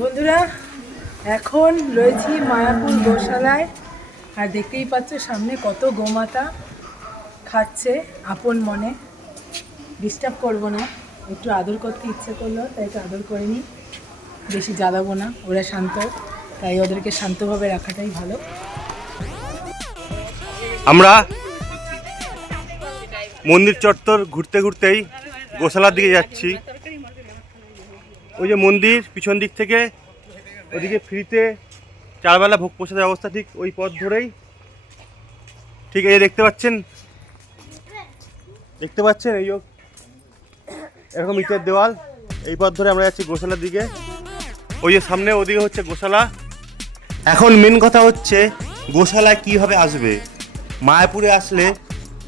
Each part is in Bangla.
বন্ধুরা, এখন রয়েছি মায়াপুর গোশালায়। আর দেখতেই পাচ্ছ, সামনে কত গোমাতা খাচ্ছে আপন মনে। ডিস্টার্ব করব না। একটু আদর করতে ইচ্ছে করল, তাই একটু আদর করে নিই। বেশি জ্বালাবো না, ওরা শান্ত। তাই ওদেরকে শান্তভাবে রাখাটাই ভালো। আমরা মন্দির চত্বর ঘুরতে ঘুরতেই গোশালার দিকে যাচ্ছি। ওই যে মন্দির, পিছন দিক থেকে, ওদিকে ফ্রিতে চারবেলা ভোগ প্রসাদের অবস্থা ঠিক ওই পথ ধরেই। ঠিক এই দেখতে পাচ্ছেন? দেখতে পাচ্ছেন? এই এরকম ইটের দেওয়াল, এই পথ ধরে আমরা যাচ্ছি গোশালার দিকে। ওই যে সামনে, ওদিকে হচ্ছে গোশালা। এখন মেন কথা হচ্ছে গোশালায় কীভাবে আসবে? মায়াপুরে আসলে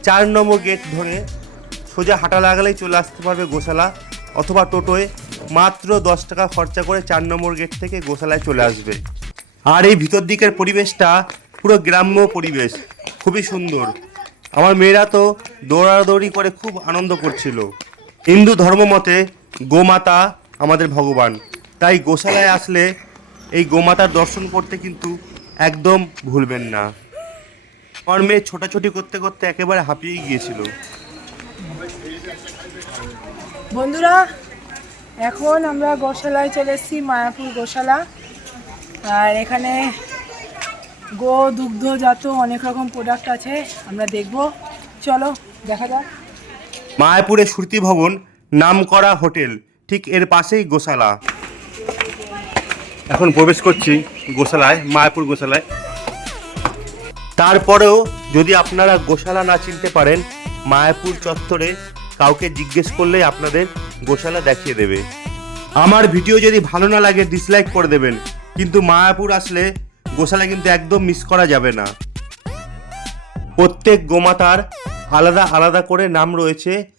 চার নম্বর গেট ধরে সোজা হাঁটা লাগালেই চলে আসতে পারবে গোশালা অথবা টোটোয়। মাত্র দশ টাকা খরচা করে চার নম্বর গেট থেকে গোশালায় চলে আসবে। আর এই ভিতর দিকের পরিবেশটা পুরো গ্রাম্য পরিবেশ, খুবই সুন্দর। আমার মেয়েরা তো দৌড়াদৌড়ি করে খুব আনন্দ করছিল। হিন্দু ধর্ম মতে গোমাতা আমাদের ভগবান। তাই গোশালায় আসলে এই গোমাতার দর্শন করতে কিন্তু একদম ভুলবেন না। আমার মেয়ে ছোটাছুটি করতে করতে একেবারে হাঁপিয়ে গিয়েছিল। বন্ধুরা এখন আমরা গোশালায় চলে এসেছি, মায়াপুর গোশালা। আর এখানে গো দুগ্ধজাত অনেক রকম প্রোডাক্ট আছে, আমরা দেখব। চলো, দেখা যাক। মায়াপুরে শ্রুতি ভবন নামকরা হোটেল, ঠিক এর পাশেই গোশালা। এখন প্রবেশ করছি গোশালায়, মায়াপুর গোশালায়। তারপরেও যদি আপনারা গোশালা না চিনতে পারেন, মায়াপুর চত্বরে কাউকে জিজ্ঞেস করলেই আপনাদের গোশালা দেখিয়ে দেবে। আমার ভিডিও যদি ভালো না লাগে ডিসলাইক করে দেবেন। কিন্তু মায়াপুর আসলে গোশালা কিন্তু একদম মিস করা যাবে না। প্রত্যেক গোমাতার আলাদা আলাদা করে নাম রয়েছে।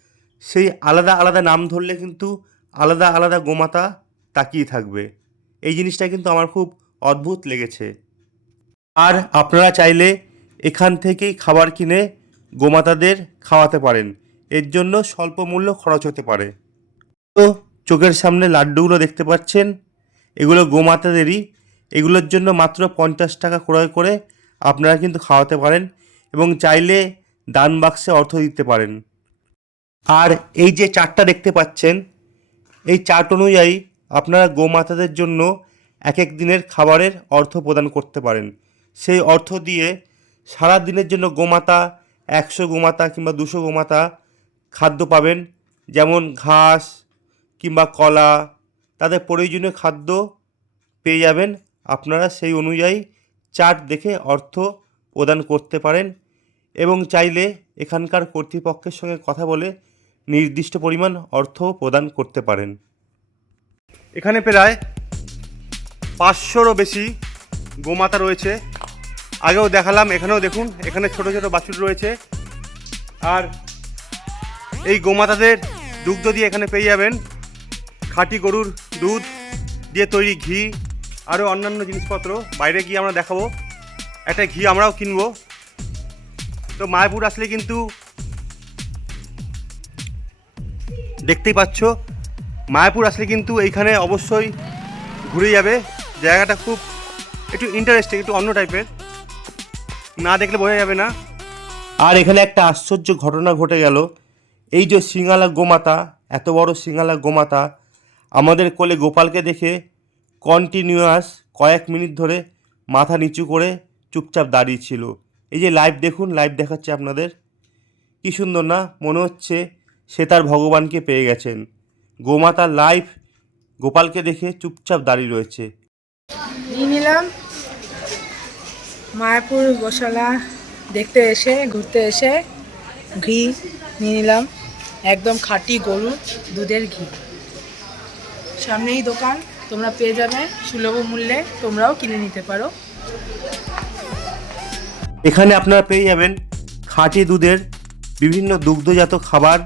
সেই আলাদা আলাদা নাম ধরলে কিন্তু আলাদা আলাদা গোমাতা তাকিয়ে থাকবে। এই জিনিসটা কিন্তু আমার খুব অদ্ভুত লেগেছে। আর আপনারা চাইলে এখান থেকেই খাবার কিনে গোমাতাদের খাওয়াতে পারেন। এর জন্য স্বল্প মূল্য খরচ হতে পারে। তো চোখের সামনে লাড্ডুগুলো দেখতে পাচ্ছেন। এগুলো গোমাতাদেরই এগুলোর জন্য মাত্র পঞ্চাশ টাকা ক্রয় করে আপনারা কিন্তু খাওয়াতে পারেন এবং চাইলে দান বাক্সে অর্থ দিতে পারেন। আর এই যে চারটা দেখতে পাচ্ছেন, এই চার্ট অনুযায়ী আপনারা গোমাতাদের জন্য এক এক দিনের খাবারের অর্থ প্রদান করতে পারেন। সেই অর্থ দিয়ে সারা দিনের জন্য গোমাতা, একশো গোমাতা কিংবা দুশো গোমাতা খাদ্য পাবেন। যেমন ঘাস কিংবা কলা, তাদের প্রয়োজনীয় খাদ্য পেয়ে যাবেন। আপনারা সেই অনুযায়ী চার্ট দেখে অর্থ প্রদান করতে পারেন এবং চাইলে এখানকার কর্তৃপক্ষের সঙ্গে কথা বলে নির্দিষ্ট পরিমাণ অর্থ প্রদান করতে পারেন। এখানে প্রায় পাঁচশোরও বেশি গোমাতা রয়েছে। আগেও দেখালাম, এখানেও দেখুন, এখানে ছোট ছোট বাছুর রয়েছে। আর এই গোমাতাদের দুগ্ধ দিয়ে এখানে পেয়ে যাবেন। খাঁটি গরুর দুধ দিয়ে তৈরি ঘি আরও অন্যান্য জিনিসপত্র। বাইরে গিয়ে আমরা দেখাবো। একটা ঘি আমরাও কিনবো। তো মায়াপুর আসলে কিন্তু দেখতেই পাচ্ছ, মায়াপুর আসলে কিন্তু এইখানে অবশ্যই ঘুরে যাবে। জায়গাটা খুব একটু ইন্টারেস্টিং একটু অন্য টাইপের না দেখলে বোঝা যাবে না। আর এখানে একটা আশ্চর্য ঘটনা ঘটে গেল। এই যে সিঙ্গালা গোমাতা, এত বড় সিঙ্গালা গোমাতা আমাদের কোলে গোপালকে দেখে কন্টিনিউয়াস কয়েক মিনিট ধরে মাথা নিচু করে চুপচাপ দাঁড়িয়ে ছিল। এই যে লাইভ দেখুন লাইভ দেখাচ্ছে আপনাদের। কি সুন্দর না? মনে হচ্ছে সে তার ভগবানকে পেয়ে গেছেন। গোমাতা লাইভ গোপালকে দেখে চুপচাপ দাঁড়িয়ে রয়েছে। নিয়ে নিলাম। মায়াপুর গোশালা দেখতে এসে, ঘুরতে এসে ঘি নিয়ে নিলাম। একদম খাঁটি গরু, দুধের ঘি। সামনেই দোকান, তোমরা পেয়ে যাবে সুলভ মূল্যে, তোমরাও কিনে নিতে পারো। এখানে আপনারা পেয়ে যাবেন খাঁটি দুধের বিভিন্ন দুগ্ধজাত খাবার।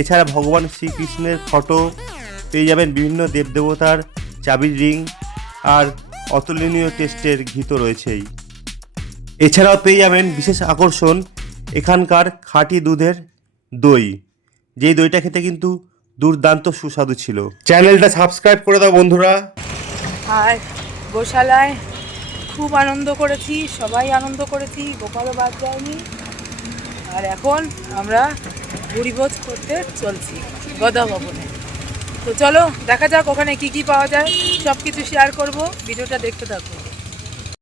এছাড়া ভগবান শ্রীকৃষ্ণের ফটো পেয়ে যাবেন বিভিন্ন দেবদেবতার চাবির রিং আর অতুলনীয় টেস্টের ঘিত রয়েছেই। এছাড়াও পেয়ে যাবেন বিশেষ আকর্ষণ এখানকার খাঁটি দুধের দই। যেই দইটা খেতে কিন্তু দুর্দান্ত সুস্বাদু ছিল। চ্যানেলটা সাবস্ক্রাইব করে দাও বন্ধুরা। আর গোশালায় খুব আনন্দ করেছি সবাই আনন্দ করেছি গোপালও বাদ যায়নি। আর এখন আমরা ভুরিভোজ করতে চলছি গদা ভবনে তো চলো দেখা যাক ওখানে কি কি পাওয়া যায়। সব কিছু শেয়ার করব ভিডিওটা দেখতে থাকো।